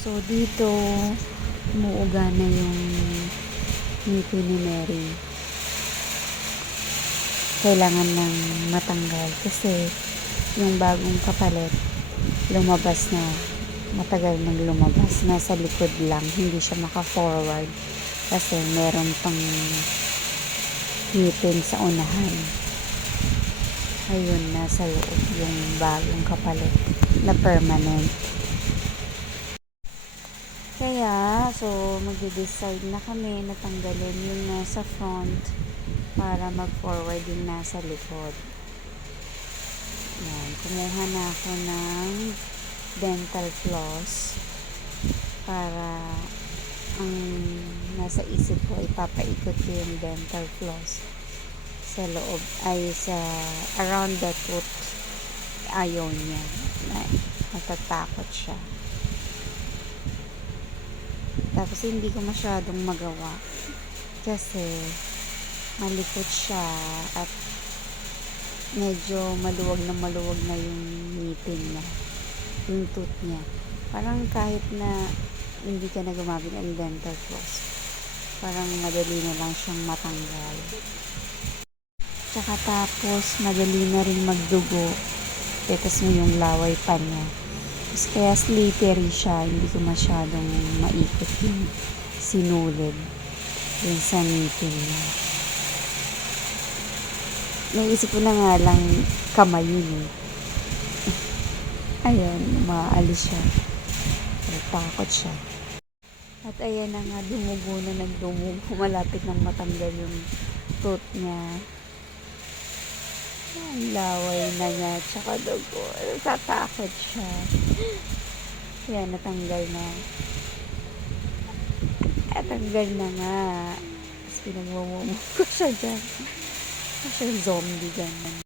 So, dito, umuuga na yung ngipin ni Mary. Kailangan ng matanggal kasi yung bagong kapalit, lumabas na. Matagal nang lumabas. Nasa likod lang. Hindi siya maka-forward kasi meron pang ngipin sa unahan. Ayun, nasa loob yung bagong kapalit na permanent. Kaya, so, magde-decide na kami na tanggalin yung nasa front para mag-forward yung nasa likod. Yan, kumuha na ako ng dental floss para ang nasa isip ko ipapaikot ko yung dental floss sa loob ay sa around the tooth. Ayaw niya. Natatakot siya. Tapos hindi ko masyadong magawa kasi malikot siya at medyo maluwag na yung ngipin niya, yung tooth niya. Parang kahit na hindi ka na gumamit ng dental floss, parang madali na lang siyang matanggal. Tsaka tapos madali na rin magdugo. Tetas mo yung laway pa niya. Kaya slippery siya, hindi ko masyadong maikot yung sinulid dun sa ngipin niya. Naisip ko na nga lang kamay yun eh. Ayan, maalis siya. Takot siya. At ayan na nga, dumugo na nagdumugo. Malapit nang matanggal yung tooth niya. Ang laway na niya, tsaka dugo. Tatakot siya. Yan, natanggal na. Natanggal na nga. Tapos pinagmumumog ko siya dyan. Kasi zombie ganun.